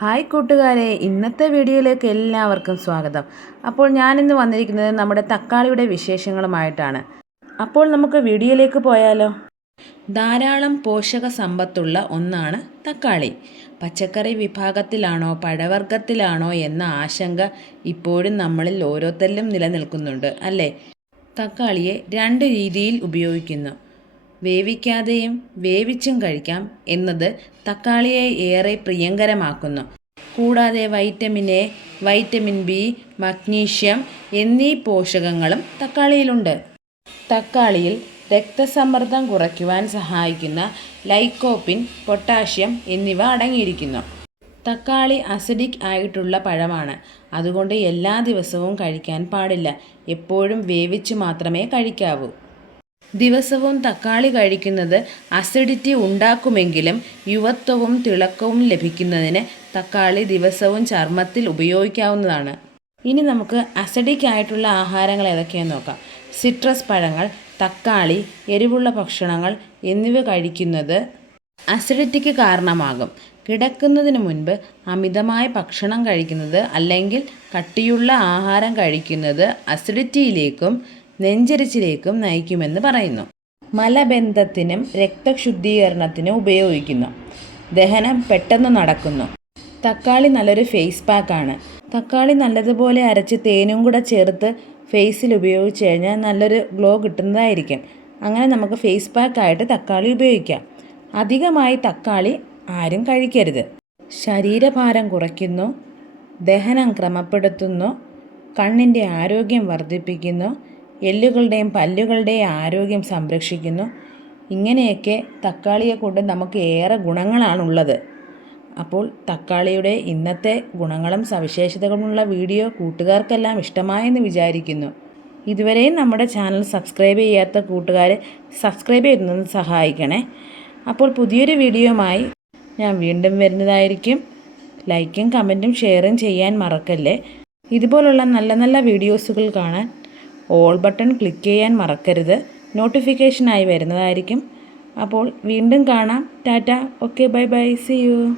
Hi കൂട്ടുകാരെ ഇന്നത്തെ വീഡിയോയിലേക്ക് എല്ലാവർക്കും സ്വാഗതം. അപ്പോൾ ഞാനിന്ന് വന്നിരിക്കുന്നത് നമ്മുടെ തക്കാളിയുടെ വിശേഷങ്ങളുമായിട്ടാണ്. അപ്പോൾ നമുക്ക് വീഡിയോയിലേക്ക് പോയാലോ? ധാരാളം പോഷക സമ്പത്തുള്ള ഒന്നാണ് തക്കാളി. പച്ചക്കറി വിഭാഗത്തിലാണോ പഴവർഗത്തിലാണോ എന്ന ആശങ്ക ഇപ്പോഴും നമ്മളിൽ ഓരോരുത്തരിലും നിലനിൽക്കുന്നുണ്ട് അല്ലേ? തക്കാളിയെ രണ്ട് രീതിയിൽ ഉപയോഗിക്കുന്നു. വേവിക്കാതെയും വേവിച്ചും കഴിക്കാം എന്നത് തക്കാളിയെ ഏറെ പ്രിയങ്കരമാക്കുന്നു. കൂടാതെ vitamin A vitamin B magnesium എന്നീ പോഷകങ്ങളും തക്കാളിയിലുണ്ട്. തക്കാളിയിൽ രക്തസമ്മർദ്ദം കുറയ്ക്കുവാൻ സഹായിക്കുന്ന ലൈക്കോപ്പിൻ പൊട്ടാഷ്യം എന്നിവ അടങ്ങിയിരിക്കുന്നു. തക്കാളി അസിഡിക് ആയിട്ടുള്ള പഴമാണ്. അതുകൊണ്ട് എല്ലാ ദിവസവും കഴിക്കാൻ പാടില്ല. എപ്പോഴും വേവിച്ച് മാത്രമേ കഴിക്കാവൂ. ദിവസവും തക്കാളി കഴിക്കുന്നത് അസിഡിറ്റി ഉണ്ടാക്കുമെങ്കിലും യുവത്വവും തിളക്കവും ലഭിക്കുന്നതിന് തക്കാളി ദിവസവും ചർമ്മത്തിൽ ഉപയോഗിക്കാവുന്നതാണ്. ഇനി നമുക്ക് അസിഡിക് ആയിട്ടുള്ള ആഹാരങ്ങൾ ഏതൊക്കെയാണെന്ന് നോക്കാം. സിട്രസ് പഴങ്ങൾ തക്കാളി എരിവുള്ള ഭക്ഷണങ്ങൾ എന്നിവ കഴിക്കുന്നത് അസിഡിറ്റിക്ക് കാരണമാകും. കിടക്കുന്നതിന് മുൻപ് അമിതമായ ഭക്ഷണം കഴിക്കുന്നത് അല്ലെങ്കിൽ കട്ടിയുള്ള ആഹാരം കഴിക്കുന്നത് അസിഡിറ്റിയിലേക്കും നെഞ്ചരിച്ചിലേക്കും നയിക്കുമെന്ന് പറയുന്നു. മലബന്ധത്തിനും രക്തശുദ്ധീകരണത്തിനും ഉപയോഗിക്കുന്നു. ദഹനം പെട്ടെന്ന് നടക്കുന്നു. തക്കാളി നല്ലൊരു ഫേസ് പാക്കാണ്. തക്കാളി നല്ലതുപോലെ അരച്ച് തേനും കൂടെ ചേർത്ത് ഫേസിൽ ഉപയോഗിച്ച് കഴിഞ്ഞാൽ നല്ലൊരു ഗ്ലോ കിട്ടുന്നതായിരിക്കും. അങ്ങനെ നമുക്ക് ഫേസ് പാക്കായിട്ട് തക്കാളി ഉപയോഗിക്കാം. അധികമായി തക്കാളി ആരും കഴിക്കരുത്. ശരീരഭാരം കുറയ്ക്കുന്നു. ദഹനം ക്രമപ്പെടുത്തുന്നു. കണ്ണിന്റെ ആരോഗ്യം വർദ്ധിപ്പിക്കുന്നു. എല്ലുകളുടെയും പല്ലുകളുടെയും ആരോഗ്യം സംരക്ഷിക്കുന്നു. ഇങ്ങനെയൊക്കെ തക്കാളിയെ കൊണ്ട് നമുക്ക് ഏറെ ഗുണങ്ങളാണുള്ളത്. അപ്പോൾ തക്കാളിയുടെ ഇന്നത്തെ ഗുണങ്ങളും സവിശേഷതകളുമുള്ള വീഡിയോ കൂട്ടുകാർക്കെല്ലാം ഇഷ്ടമായെന്ന് വിചാരിക്കുന്നു. ഇതുവരെയും നമ്മുടെ ചാനൽ സബ്സ്ക്രൈബ് ചെയ്യാത്ത കൂട്ടുകാർ സബ്സ്ക്രൈബ് ചെയ്യുന്നത് സഹായിക്കണേ. അപ്പോൾ പുതിയൊരു വീഡിയോയുമായി ഞാൻ വീണ്ടും വരുന്നതായിരിക്കും. ലൈക്കും കമന്റും ഷെയറും ചെയ്യാൻ മറക്കല്ലേ? ഇതുപോലുള്ള നല്ല നല്ല വീഡിയോസുകൾ കാണാൻ ഓൾ ബട്ടൺ ക്ലിക്ക് ചെയ്യാൻ മറക്കരുത്. നോട്ടിഫിക്കേഷനായി വരുന്നതായിരിക്കും. അപ്പോൾ വീണ്ടും കാണാം. Tata okay bye bye see you